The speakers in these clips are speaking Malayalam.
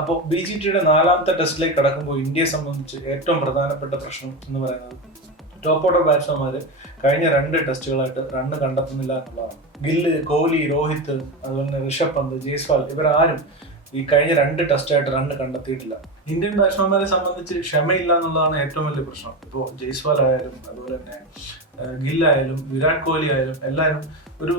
അപ്പോൾ BGTയുടെ 4ാമത്തെ ടെസ്റ്റിലേക്ക് കടക്കുമ്പോൾ ഇന്ത്യയെ സംബന്ധിച്ച് ഏറ്റവും പ്രധാനപ്പെട്ട പ്രശ്നം എന്ന് പറയുന്നത് ടോപ്പ് ഓർഡർ ബാറ്റ്സ്മാൻമാർ കഴിഞ്ഞ 2 ടെസ്റ്റുകളായിട്ട് റണ്ണ് കണ്ടെത്തുന്നില്ല എന്നുള്ളതാണ്. ഗില്ല്, കോഹ്ലി, രോഹിത്, അതുപോലെ തന്നെ ഋഷഭ് പന്ത്, ജയ്സ്വാൾ ഇവരാരും ഈ കഴിഞ്ഞ 2 ടെസ്റ്റായിട്ട് റണ്ണ് കണ്ടെത്തിയിട്ടില്ല. ഇന്ത്യൻ ബാറ്റ്സ്മാൻമാരെ സംബന്ധിച്ച് ക്ഷമയില്ല എന്നുള്ളതാണ് ഏറ്റവും വലിയ പ്രശ്നം. ഇപ്പോൾ ജയ്സ്വാൾ ആയാലും അതുപോലെ തന്നെ ഗില്ലായാലും വിരാട് കോഹ്ലി ആയാലും എല്ലാവരും ഒരു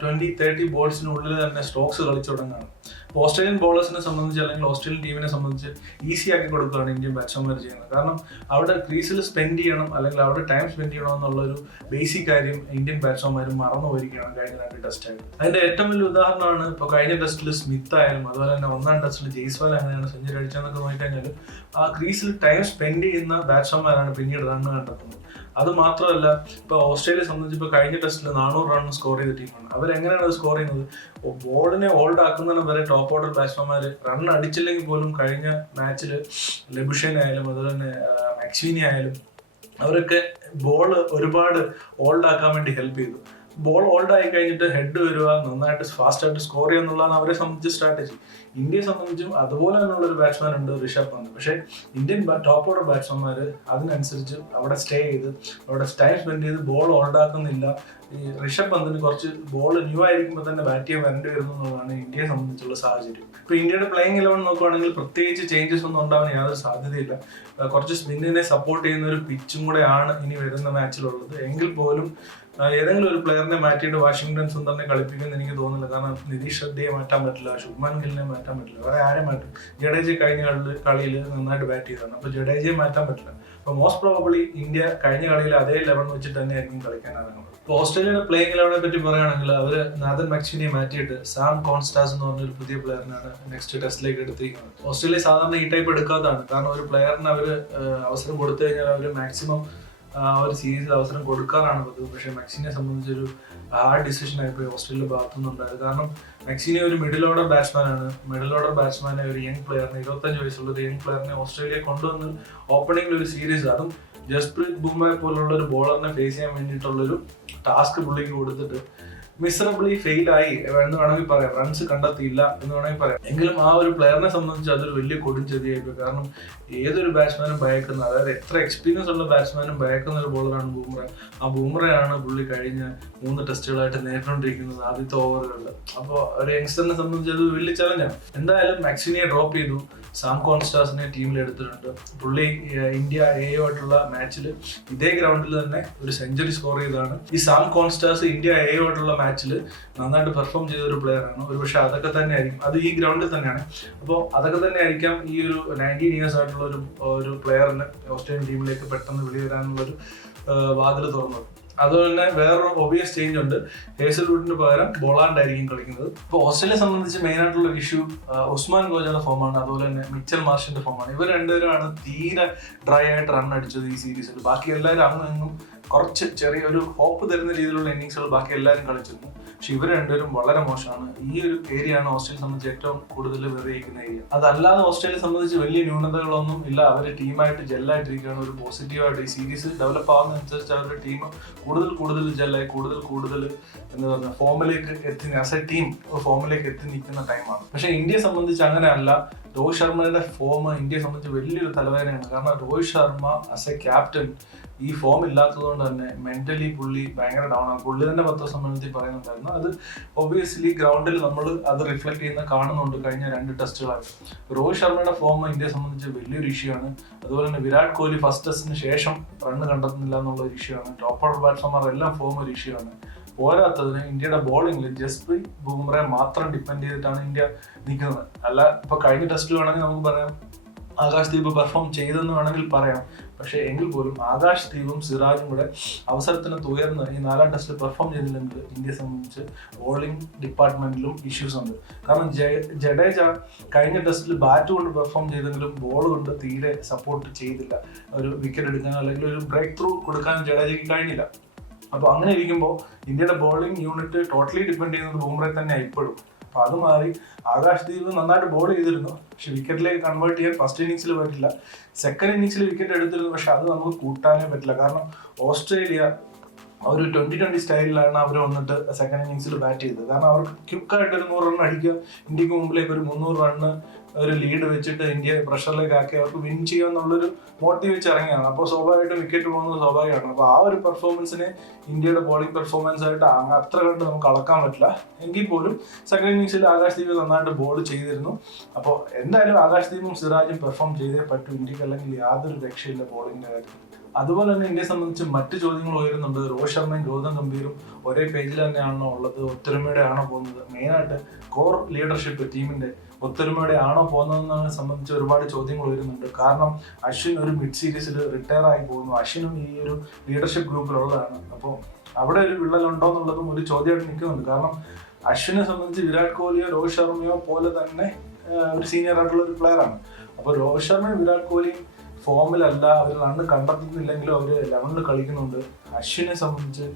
20-30 ബോൾസിനുള്ളിൽ തന്നെ സ്ട്രോക്സ് കളിച്ചു തുടങ്ങുകയാണ്. അപ്പോൾ ഓസ്ട്രേലിയൻ ബോളേഴ്സിനെ സംബന്ധിച്ച് അല്ലെങ്കിൽ ഓസ്ട്രേലിയൻ ടീമിനെ സംബന്ധിച്ച് ഈസി ആക്കി കൊടുക്കുകയാണ് ഇന്ത്യൻ ബാറ്റ്സ്മാൻമാർ ചെയ്യുന്നത്. കാരണം അവിടെ ക്രീസിൽ സ്പെൻഡ് ചെയ്യണം അല്ലെങ്കിൽ അവിടെ ടൈം സ്പെൻഡ് ചെയ്യണം എന്നുള്ളൊരു ബേസിക് കാര്യം ഇന്ത്യൻ ബാറ്റ്സ്മാൻമാരും മറന്നു പോയിരിക്കുകയാണ് കഴിഞ്ഞ 2 ടെസ്റ്റായിട്ട്. അതിന്റെ ഏറ്റവും വലിയ ഉദാഹരണമാണ് ഇപ്പോൾ കഴിഞ്ഞ ടെസ്റ്റിൽ സ്മിത്ത് ആയാലും അതുപോലെ തന്നെ 1ാം ടെസ്റ്റിൽ ജയ്സ്വാൾ അങ്ങനെയാണ് സെഞ്ചുറി അടിച്ചതെന്നൊക്കെ നോക്കിക്കഴിഞ്ഞാൽ ആ ക്രീസിൽ ടൈം സ്പെൻഡ് ചെയ്യുന്ന ബാറ്റ്സ്മാൻമാരാണ് പിന്നീട് റണ്ണ് കണ്ടെത്തുന്നത്. അത് മാത്രമല്ല, ഇപ്പോൾ ഓസ്ട്രേലിയയെ സംബന്ധിച്ച് ഇപ്പോൾ കഴിഞ്ഞ ടെസ്റ്റിൽ 400 റൺ സ്കോർ ചെയ്ത ടീമാണ്. അവരെങ്ങനെയാണ് അത് സ്കോർ ചെയ്യുന്നത്? ബോളിനെ ഹോൾഡ് ആക്കുന്നതിന് വരെ ടോപ്പ് ഓർഡർ ബാറ്റ്സ്മാൻമാർ റൺ അടിച്ചില്ലെങ്കിൽ പോലും കഴിഞ്ഞ മാച്ചിൽ ലബുഷേൻ ആയാലും അതുപോലെ തന്നെ മക്സ്വീനി ആയാലും അവരൊക്കെ ബോൾ ഒരുപാട് ഹോൾഡ് ആക്കാൻ വേണ്ടി ഹെൽപ്പ് ചെയ്തു. ബോൾ ഹോൾഡ് ആയി കഴിഞ്ഞിട്ട് ഹെഡ് വരിക, നന്നായിട്ട് ഫാസ്റ്റായിട്ട് സ്കോർ ചെയ്യുക എന്നുള്ളതാണ് അവരെ സംബന്ധിച്ച് സ്ട്രാറ്റജി. ഇന്ത്യയെ സംബന്ധിച്ചും അതുപോലെ തന്നെയുള്ള ഒരു ബാറ്റ്സ്മാൻ ഉണ്ട്, ഋഷഭ് പന്ത്. പക്ഷേ ഇന്ത്യൻ ടോപ്പ് ഓർഡർ ബാറ്റ്സ്മാൻമാർ അതിനനുസരിച്ച് അവിടെ സ്റ്റേ ചെയ്ത് അവിടെ ടൈം സ്പെൻഡ് ചെയ്ത് ബോൾ ഹോൾഡ് ആക്കുന്നില്ല. ഈ ഋഷഭ് പന്തിന് കുറച്ച് ബോൾ ന്യൂ ആയിരിക്കുമ്പോൾ തന്നെ ബാറ്റ് ചെയ്യാൻ വരേണ്ടി വരുന്നു എന്നുള്ളതാണ് ഇന്ത്യയെ സംബന്ധിച്ചുള്ള സാഹചര്യം. ഇപ്പോൾ ഇന്ത്യയുടെ പ്ലേയിങ് 11 നോക്കുകയാണെങ്കിൽ പ്രത്യേകിച്ച് ചേഞ്ചസ് ഒന്നും ഉണ്ടാവാൻ യാതൊരു സാധ്യതയില്ല. കുറച്ച് സ്പിന്നിനെ സപ്പോർട്ട് ചെയ്യുന്ന ഒരു പിച്ചും കൂടെയാണ് ഇനി വരുന്ന മാച്ചിലുള്ളത്. എങ്കിൽ പോലും ഏതെങ്കിലും ഒരു പ്ലെയറിനെ മാറ്റിയിട്ട് വാഷിംഗ്ടൺ സുന്ദറിനെ കളിപ്പിക്കുമെന്ന് എനിക്ക് തോന്നുന്നില്ല. കാരണം നിതീഷ് റെഡ്ഡിയെ മാറ്റാൻ പറ്റില്ല, ശുഭ്മാൻ ഗില്ലിനെ മാറ്റാൻ പറ്റില്ല, വേറെ ആരെ മാറ്റും? ജഡേജ കഴിഞ്ഞ കളിയിൽ നന്നായിട്ട് ബാറ്റ് ചെയ്തതാണ്, അപ്പോൾ ജഡേജയെ മാറ്റാൻ പറ്റില്ല. അപ്പോൾ മോസ്റ്റ് പ്രോബബ്ലി ഇന്ത്യ കഴിഞ്ഞ കളിയിൽ അതേ 11 വെച്ചിട്ട് തന്നെ ആയിരിക്കും കളിക്കാൻ ഇറങ്ങുന്നത്. ഇപ്പോൾ ഓസ്ട്രേലിയയുടെ പ്ലേയിങ് 11 പറ്റി പറയുകയാണെങ്കിൽ അവർ നാഥൻ മക്സ്വീനിയെ മാറ്റിയിട്ട് സാം കോൺസ്റ്റാസ് എന്ന് പറഞ്ഞൊരു പുതിയ പ്ലെയറിനാണ് നെക്സ്റ്റ് ടെസ്റ്റിലേക്ക് എടുത്തിരിക്കുന്നത്. ഓസ്ട്രേലിയ സാധാരണ ഈ ടൈപ്പ് എടുക്കാത്തതാണ്. കാരണം ഒരു പ്ലെയറിന് അവർ അവസരം കൊടുത്തു കഴിഞ്ഞാൽ അവർ മാക്സിമം ഒരു സീരീസിൽ അവസരം കൊടുക്കാറാണ് പതിവ്. പക്ഷേ മക്സിനെ സംബന്ധിച്ചൊരു ഹാർഡ് ഡിസിഷൻ ആയിപ്പോയി ഓസ്ട്രേലിയ ഭാഗത്തുനിന്നുണ്ടായത്. കാരണം മക്സിനെ ഒരു മിഡിൽ ഓർഡർ ബാറ്റ്സ്മാനാണ്. മിഡിൽ ഓർഡർ ബാറ്റ്സ്മാനെ ഒരു യങ് പ്ലെയറിനെ 25 വയസ്സുള്ള ഒരു യങ് പ്ലെയറിനെ ഓസ്ട്രേലിയ കൊണ്ടുവന്ന് ഓപ്പണിംഗിൽ ഒരു സീരീസ്, അതും ജസ്പ്രീത് ബുംറയെ പോലുള്ള ഒരു ബോളറിനെ ഫേസ് ചെയ്യാൻ വേണ്ടിയിട്ടുള്ളൊരു ടാസ്ക് പുള്ളിക്ക് കൊടുത്തിട്ട് മിസറബിളി ഫെയിൽ ആയി എന്ന് വേണമെങ്കിൽ പറയാം. റൺസ് കണ്ടെത്തിയില്ല എന്ന് വേണമെങ്കിൽ പറയാം. എങ്കിലും ആ ഒരു പ്ലെയറിനെ സംബന്ധിച്ച് അതൊരു വലിയ കൊടുംചതിയായിപ്പോയി. കാരണം ഏതൊരു ബാറ്റ്സ്മാനും ഭയക്കുന്ന, അതായത് എത്ര എക്സ്പീരിയൻസ് ഉള്ള ബാറ്റ്സ്മാനും ഭയക്കുന്ന ഒരു ബോളറാണ് ബുംറ. ആ ബുംറയാണ് പുള്ളി കഴിഞ്ഞ 3 ടെസ്റ്റുകളായിട്ട് നേരിട്ടുകൊണ്ടിരിക്കുന്നത് ആദ്യത്തെ ഓവറുകളിൽ. അപ്പോൾ ഒരു യങ്സ്റ്ററിനെ സംബന്ധിച്ച് അത് വലിയ ചലഞ്ചാണ്. എന്തായാലും മക്സിനെ ഡ്രോപ്പ് ചെയ്തു, സാം കോൺസ്റ്റാസിനെ ടീമിൽ എടുത്തിട്ടുണ്ട്. പുള്ളി ഇന്ത്യ ആയിട്ടുള്ള മാച്ചിൽ ഇതേ ഗ്രൗണ്ടിൽ തന്നെ ഒരു സെഞ്ചുറി സ്കോർ ചെയ്തതാണ്. ഈ സാം കോൺസ്റ്റാസ് ഇന്ത്യ ആയിട്ടുള്ള മാച്ചിൽ നന്നായിട്ട് പെർഫോം ചെയ്ത ഒരു പ്ലെയറാണ്. ഒരുപക്ഷെ അതൊക്കെ തന്നെ ആയിരിക്കും, അത് ഈ ഗ്രൗണ്ടിൽ തന്നെയാണ്. അപ്പോൾ അതൊക്കെ തന്നെ ആയിരിക്കാം ഈ ഒരു 19 ഇയേഴ്സ് ആയിട്ടുള്ള ഒരു പ്ലെയറിന് ഓസ്ട്രേലിയൻ ടീമിലേക്ക് പെട്ടെന്ന് വിളി വരാനുള്ളൊരു വാതിൽ തുറന്നത്. അതുപോലെ തന്നെ വേറൊരു ഒബിയസ് ചേഞ്ച് ഉണ്ട്. ഹേസൽവുഡിന് പകരം ബോളാൻഡ് ആയിരിക്കും കളിക്കുന്നത്. ഇപ്പോൾ ഓസ്ട്രേലിയയെ സംബന്ധിച്ച് മെയിൻ ആയിട്ടുള്ള ഇഷ്യൂ ഉസ്മാൻ ഖോജയുടെ ഫോമാണ്, അതുപോലെ തന്നെ മിച്ചൽ മാർഷിന്റെ ഫോമാണ്. ഇവർ രണ്ടുപേരുമാണ് തീരെ ഡ്രൈ ആയിട്ട് റൺ അടിച്ചത് ഈ സീരീസിൽ. ബാക്കി എല്ലാവരും അങ്ങും കുറച്ച് ചെറിയൊരു ഹോപ്പ് തരുന്ന രീതിയിലുള്ള ഇന്നിങ്സുകൾ ബാക്കി എല്ലാവരും കളിച്ചിരുന്നു. പക്ഷെ ഇവർ രണ്ടുപേരും വളരെ മോശമാണ്. ഈ ഒരു ഏരിയയാണ് ഓസ്ട്രേലിയയെ സംബന്ധിച്ച് ഏറ്റവും കൂടുതൽ വെറിയിക്കുന്ന ഏരിയ. അതല്ലാതെ ഓസ്ട്രേലിയയെ സംബന്ധിച്ച് വലിയ ന്യൂനതകളൊന്നും ഇല്ല. അവർ ടീമായിട്ട് ജെല്ലായിട്ടിരിക്കുകയാണ്. ഒരു പോസിറ്റീവായിട്ട് ഈ സീരീസ് ഡെവലപ്പ് ആവുന്നതനുസരിച്ച് അവരുടെ ടീം കൂടുതൽ ജെല്ലായി കൂടുതൽ എന്ന് പറഞ്ഞാൽ ഫോമിലേക്ക് എത്തി, ആസ് എ ടീം ഫോമിലേക്ക് എത്തി നിൽക്കുന്ന ടൈമാണ്. പക്ഷെ ഇന്ത്യയെ സംബന്ധിച്ച് അങ്ങനെയല്ല. രോഹിത് ശർമ്മയുടെ ഫോം ഇന്ത്യയെ സംബന്ധിച്ച് വലിയൊരു തലവേദനയാണ്. കാരണം Rohit Sharma as A captain ഈ ഫോം ഇല്ലാത്തതുകൊണ്ട് തന്നെ മെന്റലി പുള്ളി ഭയങ്കര ഡൗൺ ആണ്. പുള്ളി തന്നെ പത്രസമ്മേളനത്തിൽ പറയുന്നുണ്ടായിരുന്നു. അത് ഒബിയസ്ലി ഗ്രൗണ്ടിൽ നമ്മൾ അത് റിഫ്ലക്ട് ചെയ്യുന്ന കാണുന്നുണ്ട് കഴിഞ്ഞ 2 ടെസ്റ്റുകളായിട്ട്. രോഹിത് ശർമ്മയുടെ ഫോം ഇന്ത്യയെ സംബന്ധിച്ച് വലിയൊരു ഇഷ്യൂ ആണ്. അതുപോലെ തന്നെ വിരാട് കോഹ്ലി ഫസ്റ്റ് ടെസ്റ്റിന് ശേഷം റണ്ണ് കണ്ടെത്തുന്നില്ല എന്നുള്ള ഒരു ഇഷ്യൂ ആണ്. ടോപ്പ് ഓർഡർ ബാറ്റ്സ്മാൻമാർ എല്ലാം ഫോം ഒരു ഇഷ്യൂ ആണ്. പോരാത്തതിന് ഇന്ത്യയുടെ ബോളിംഗിൽ ജസ്പ്രീത് ബുംറയെ മാത്രം ഡിപ്പെൻഡ് ചെയ്തിട്ടാണ് ഇന്ത്യ നിൽക്കുന്നത്. അല്ല, ഇപ്പൊ കഴിഞ്ഞ ടെസ്റ്റിൽ വേണമെങ്കിൽ നമുക്ക് പറയാം ആകാശ്ദീപ് പെർഫോം ചെയ്തെന്ന് വേണമെങ്കിൽ പറയാം. പക്ഷേ എങ്കിൽ പോലും ആകാശ്ദീപും സിറാജും കൂടെ അവസരത്തിന് തുയർന്ന് ഈ 4ാം ടെസ്റ്റിൽ പെർഫോം ചെയ്തില്ലെങ്കിൽ ഇന്ത്യയെ സംബന്ധിച്ച് ബോളിംഗ് ഡിപ്പാർട്ട്മെന്റിലും ഇഷ്യൂസ് ഉണ്ട്. കാരണം ജഡേജ കഴിഞ്ഞ ടെസ്റ്റിൽ ബാറ്റ് കൊണ്ട് പെർഫോം ചെയ്തെങ്കിലും ബോൾ കൊണ്ട് തീരെ സപ്പോർട്ട് ചെയ്തില്ല. ഒരു വിക്കറ്റ് എടുക്കാനോ അല്ലെങ്കിൽ ഒരു ബ്രേക്ക് ത്രൂ കൊടുക്കാനോ ജഡേജയ്ക്ക് കഴിഞ്ഞില്ല. അപ്പോൾ അങ്ങനെ ഇരിക്കുമ്പോൾ ഇന്ത്യയുടെ ബോളിംഗ് യൂണിറ്റ് ടോട്ടലി ഡിപ്പെൻഡ് ചെയ്യുന്നത് ബുംറയെ തന്നെയാണ് ഇപ്പോഴും. അപ്പോൾ അത് മാറി ആകാശ്ദീപ് നന്നായിട്ട് ബോൾ ചെയ്തിരുന്നു, പക്ഷെ വിക്കറ്റിലേക്ക് കൺവേർട്ട് ചെയ്യാൻ ഫസ്റ്റ് ഇന്നിങ്സിൽ പറ്റില്ല. സെക്കൻഡ് ഇന്നിങ്സിൽ വിക്കറ്റ് എടുത്തിരുന്നു, പക്ഷെ അത് നമുക്ക് കൂട്ടാനേ പറ്റില്ല. കാരണം ഓസ്ട്രേലിയ ഒരു 20-20 സ്റ്റൈലിലാണ് അവർ വന്നിട്ട് സെക്കൻഡ് ഇന്നിങ്സിൽ ബാറ്റ് ചെയ്തത്. കാരണം അവർക്ക് ക്വിക്കായിട്ട് ഒരു 100 റൺ അടിക്കുക, ഇന്ത്യക്ക് മുമ്പിലേക്ക് ഒരു 300 റണ്ണ് ഒരു ലീഡ് വെച്ചിട്ട് ഇന്ത്യ പ്രഷറിലേക്ക് ആക്കി അവർക്ക് വിൻ ചെയ്യുക എന്നുള്ളൊരു മോട്ടീവ് വെച്ച് ഇറങ്ങിയാണ്. അപ്പോൾ സ്വാഭാവികമായിട്ടും വിക്കറ്റ് പോകുന്നത് സ്വാഭാവികമാണ്. അപ്പോൾ ആ ഒരു പെർഫോമൻസിനെ ഇന്ത്യയുടെ ബോളിംഗ് പെർഫോമൻസ് ആയിട്ട് അത്ര കണ്ട് നമുക്ക് അളക്കാൻ പറ്റില്ല. എങ്കിൽ പോലും സെക്കൻഡ് ഇന്നിങ്സിൽ ആകാശ്ദീപ് നന്നായിട്ട് ബോൾ ചെയ്തിരുന്നു. അപ്പോൾ എന്തായാലും ആകാശ്ദീപും സിറാജും പെർഫോം ചെയ്തേ പറ്റൂ ഇന്ത്യക്ക്, അല്ലെങ്കിൽ യാതൊരു രക്ഷയില്ല ബോളിങ്ങിന്റെ കാര്യത്തിൽ. അതുപോലെ തന്നെ ഇന്ത്യയെ സംബന്ധിച്ച് മറ്റു ചോദ്യങ്ങൾ ഉയരുന്നുണ്ട്. രോഹിത് ശർമ്മയും ഗൗതം ഗംഭീറും ഒരേ പേജിൽ തന്നെയാണോ ഉള്ളത്, ഒത്തൊരുമയുടെ ആണോ പോകുന്നത്? മെയിനായിട്ട് കോർ ലീഡർഷിപ്പ് ടീമിന്റെ ഒത്തൊരുമയുടെ ആണോ പോകുന്നതെന്നതിനെ സംബന്ധിച്ച് ഒരുപാട് ചോദ്യങ്ങൾ ഉയരുന്നുണ്ട്. കാരണം അശ്വിൻ ഒരു മിഡ് സീരീസിൽ റിട്ടയർ ആയി പോകുന്നു. അശ്വിനും ഈ ഒരു ലീഡർഷിപ്പ് ഗ്രൂപ്പിലുള്ളതാണ്. അപ്പോൾ അവിടെ ഒരു വിള്ളലുണ്ടോ എന്നുള്ളതും ഒരു ചോദ്യമായിട്ട് നിൽക്കുന്നുണ്ട്. കാരണം അശ്വിനെ സംബന്ധിച്ച് വിരാട് കോഹ്ലിയോ രോഹിത് ശർമ്മയോ പോലെ തന്നെ ഒരു സീനിയർ ആയിട്ടുള്ള ഒരു പ്ലെയറാണ്. അപ്പോൾ രോഹിത് ശർമ്മയും വിരാട് കോഹ്ലിയും ഫോമിലല്ല, അവർ റണ്ണ് കണ്ടെത്തുന്നില്ലെങ്കിലും അവർ 11 കളിക്കുന്നുണ്ട്. അശ്വിനെ സംബന്ധിച്ച്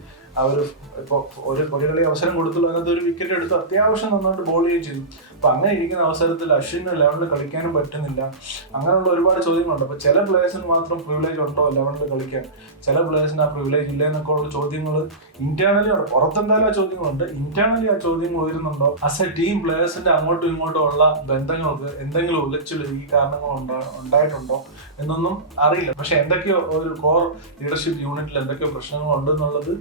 അവർ ഇപ്പോൾ ഒരു കളി അവസരം കൊടുത്തുള്ളൂ, അതിനകത്ത് ഒരു വിക്കറ്റ് എടുത്ത് അത്യാവശ്യം നന്നായിട്ട് ബോൾ ചെയ്യുകയും ചെയ്തു. അപ്പൊ അങ്ങനെ ഇരിക്കുന്ന അവസരത്തിൽ അശ്വിന് 11 കളിക്കാനും പറ്റുന്നില്ല. അങ്ങനെയുള്ള ഒരുപാട് ചോദ്യങ്ങളുണ്ട്. അപ്പൊ ചില പ്ലേയേഴ്സിന് മാത്രം പ്രിവിലേജ് ഉണ്ടോ 11 കളിക്കാൻ, ചില പ്ലേയേഴ്സിന് ആ പ്രിവിലേജ് ഇല്ല എന്നൊക്കെ ഉള്ള ചോദ്യങ്ങൾ ഇന്റേണലി ഉണ്ട്. പുറത്തെന്തായാലും ആ ചോദ്യങ്ങളുണ്ട്. ഇന്റേണലി ആ ചോദ്യങ്ങൾ ഉയരുന്നുണ്ടോ? ആസ് എ ടീം പ്ലേയേഴ്സിന്റെ അങ്ങോട്ടും ഇങ്ങോട്ടും ഉള്ള ബന്ധങ്ങൾക്ക് എന്തെങ്കിലും ഉലച്ചിൽ ഈ കാരണങ്ങൾ ഉണ്ടായിട്ടുണ്ടോ എന്നൊന്നും അറിയില്ല. പക്ഷെ എന്തൊക്കെയോ ഒരു കോർ ലീഡർഷിപ്പ് യൂണിറ്റിൽ എന്തൊക്കെയോ പ്രശ്നങ്ങൾ ഉണ്ടെന്നുള്ളത്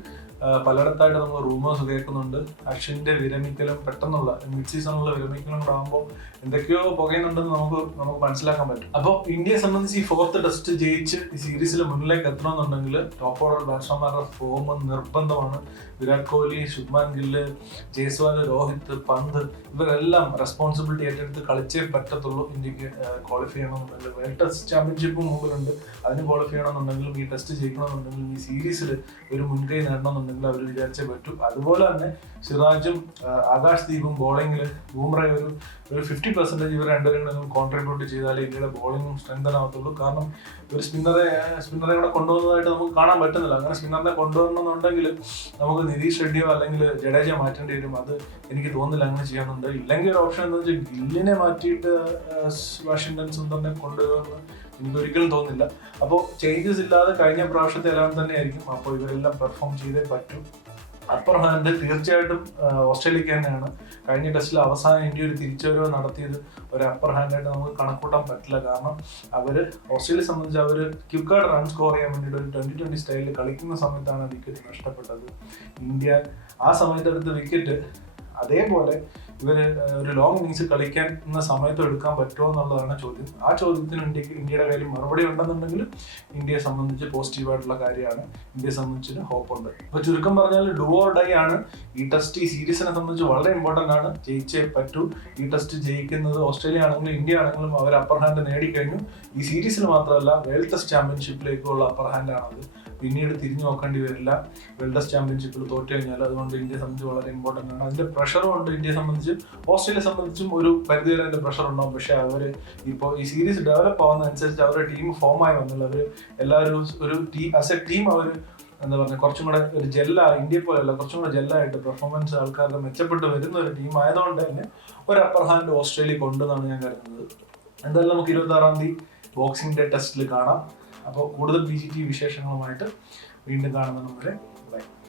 പലയിടത്തായിട്ട് നമ്മൾ റൂമേഴ്സ് കേൾക്കുന്നുണ്ട്. അശ്വിന്റെ വിരമിക്കലും പെട്ടെന്നുള്ള മിഡ് സീസണിലുള്ള വിരമിക്കലും കൂടെ ആകുമ്പോൾ എന്തൊക്കെയോ പുകയുന്നുണ്ടെന്ന് നമുക്ക് മനസ്സിലാക്കാൻ പറ്റും. അപ്പോൾ ഇന്ത്യയെ സംബന്ധിച്ച് ഈ 4th ടെസ്റ്റ് ജയിച്ച് ഈ സീരീസിൽ മുന്നിലേക്ക് എത്തണമെന്നുണ്ടെങ്കിൽ ടോപ്പ് ഓർഡർ ബാറ്റ്സ്മാൻമാരുടെ ഫോം നിർബന്ധമാണ്. വിരാട് കോഹ്ലി, ശുഭ്മാൻ ഗില്ല്, ജയ്സ്വാൾ, രോഹിത്, പന്ത് ഇവരെല്ലാം റെസ്പോൺസിബിലിറ്റി ഏറ്റെടുത്ത് കളിച്ചേ പറ്റത്തുള്ളൂ ഇന്ത്യക്ക് ക്വാളിഫൈ ചെയ്യണമെന്നുണ്ടെങ്കിൽ. വേൾഡ് ടെസ്റ്റ് ചാമ്പ്യൻഷിപ്പും മുമ്പിലുണ്ട്, അതിന് ക്വാളിഫൈ ചെയ്യണമെന്നുണ്ടെങ്കിലും ഈ ടെസ്റ്റ് ജയിക്കണമെന്നുണ്ടെങ്കിലും ഈ സീരീസിൽ ഒരു മുൻകൈ നേടണമെന്നുണ്ടെങ്കിൽ അവർ വിചാരിച്ചേ പറ്റൂ. അതുപോലെ തന്നെ സിറാജും ആകാശ്ദീപും ബോളിംഗിൽ ബൂംറ ഒരു 50% ഇവർ രണ്ടുപേരും കോൺട്രിബ്യൂട്ട് ചെയ്താലേ ഇന്ത്യയുടെ ബോളിംഗും സ്ട്രെങ്തൻ ആവത്തുള്ളൂ. കാരണം ഒരു സ്പിന്നറെ കൂടെ കൊണ്ടുവന്നതായിട്ട് നമുക്ക് കാണാൻ പറ്റുന്നില്ല. അങ്ങനെ സ്പിന്നറിനെ കൊണ്ടുവരണമെന്നുണ്ടെങ്കിൽ നമുക്ക് നിതീഷ് റെഡ്ഡിയോ അല്ലെങ്കിൽ ജഡേജ മാറ്റേണ്ടി വരും. അത് എനിക്ക് തോന്നുന്നില്ല അങ്ങനെ ചെയ്യാനുണ്ട്. ഇല്ലെങ്കിൽ ഒരു ഓപ്ഷൻ എന്താ വെച്ചാൽ ഗില്ലിനെ മാറ്റിയിട്ട് വാഷിംഗ്ടൺ സുന്ദറിനെ കൊണ്ടുവരുമെന്ന് എനിക്കൊരിക്കലും തോന്നുന്നില്ല. അപ്പോൾ ചേഞ്ചസ് ഇല്ലാതെ കഴിഞ്ഞ പ്രാവശ്യത്തെ എല്ലാം തന്നെ ആയിരിക്കും. അപ്പോൾ ഇവരെല്ലാം പെർഫോം ചെയ്തേ പറ്റും. അപ്പർ ഹാൻഡ് തീർച്ചയായിട്ടും ഓസ്ട്രേലിയക്ക് തന്നെയാണ്. കഴിഞ്ഞ ടെസ്റ്റിൽ അവസാനം ഇന്ത്യ ഒരു തിരിച്ചുവരവ് നടത്തിയത് ഒരു അപ്പർ ഹാൻഡായിട്ട് നമുക്ക് കണക്കൂട്ടാൻ പറ്റില്ല. കാരണം ഓസ്ട്രേലിയയെ സംബന്ധിച്ച് അവർ ക്വിക്കായിട്ട് റൺ സ്കോർ ചെയ്യാൻ വേണ്ടിയിട്ട് ഒരു 20-20 സ്റ്റൈലിൽ കളിക്കുന്ന സമയത്താണ് വിക്കറ്റ് നഷ്ടപ്പെട്ടത്. ഇന്ത്യ ആ സമയത്ത് എടുത്ത വിക്കറ്റ് അതേപോലെ ഇവര് ഒരു ലോങ് ഇന്നിങ്സ് കളിക്കുന്ന സമയത്ത് എടുക്കാൻ പറ്റുമോ എന്നുള്ളതാണ് ചോദ്യം. ആ ചോദ്യത്തിന് ഇന്ത്യയുടെ കയ്യിൽ മറുപടി ഉണ്ടെന്നുണ്ടെങ്കിൽ ഇന്ത്യയെ സംബന്ധിച്ച് പോസിറ്റീവായിട്ടുള്ള കാര്യമാണ്. ഇന്ത്യയെ സംബന്ധിച്ച് ഹോപ്പ് ഉണ്ട്. അപ്പൊ ചുരുക്കം പറഞ്ഞാൽ ഡു ഓർ ഡൈ ആണ് ഈ ടെസ്റ്റ്. ഈ സീരീസിനെ സംബന്ധിച്ച് വളരെ ഇമ്പോർട്ടന്റ് ആണ്. ജയിച്ചേ പറ്റൂ. ഈ ടെസ്റ്റ് ജയിക്കുന്നത് ഓസ്ട്രേലിയ ആണെങ്കിലും ഇന്ത്യ ആണെങ്കിലും അവർ അപ്പർ ഹാൻഡ് നേടിക്കഴിഞ്ഞു. ഈ സീരീസിൽ മാത്രമല്ല വേൾഡ് ടെസ്റ്റ് ചാമ്പ്യൻഷിപ്പിലേക്കുള്ള അപ്പർ ഹാൻഡ് ആണത്. പിന്നീട് തിരിഞ്ഞു നോക്കേണ്ടി വരില്ല വേൾഡ് ടെസ്റ്റ് ചാമ്പ്യൻഷിപ്പിൽ തോറ്റു കഴിഞ്ഞാൽ. അതുകൊണ്ട് ഇന്ത്യയെ സംബന്ധിച്ച് വളരെ ഇമ്പോർട്ടൻ്റ് ആണ്. അതിന്റെ പ്രഷറും ഉണ്ട് ഇന്ത്യയെ സംബന്ധിച്ച്. ഓസ്ട്രേലിയയെ സംബന്ധിച്ചും ഒരു പരിധിവരെ അതിന്റെ പ്രഷർ ഉണ്ടാവും. പക്ഷെ അവർ ഇപ്പോൾ ഈ സീരീസ് ഡെവലപ്പ് ആവുന്നതനുസരിച്ച് അവരുടെ ടീം ഫോമായി വന്നില്ല. അവർ എല്ലാവരും ഒരു ആസ് എ ടീം അവർ എന്താ പറയുക കുറച്ചും കൂടെ ഒരു ഇന്ത്യയെ പോലെയല്ല, കുറച്ചും കൂടെ ജെല്ലായിട്ട് പെർഫോമൻസ് ആൾക്കാരുടെ മെച്ചപ്പെട്ട് വരുന്ന ഒരു ടീം ആയതുകൊണ്ട് തന്നെ ഒരു അപ്പർ ഹാൻഡ് ഓസ്ട്രേലിയക്ക് ഉണ്ടെന്നാണ് ഞാൻ കരുതുന്നത്. എന്തായാലും നമുക്ക് 26-ാം തീയതി ബോക്സിംഗ് ഡേ ടെസ്റ്റിൽ കാണാം. അപ്പോൾ കൂടുതൽ BGT വിശേഷങ്ങളുമായിട്ട് വീണ്ടും കാണുന്നതിന് മുമ്പേ ബൈ.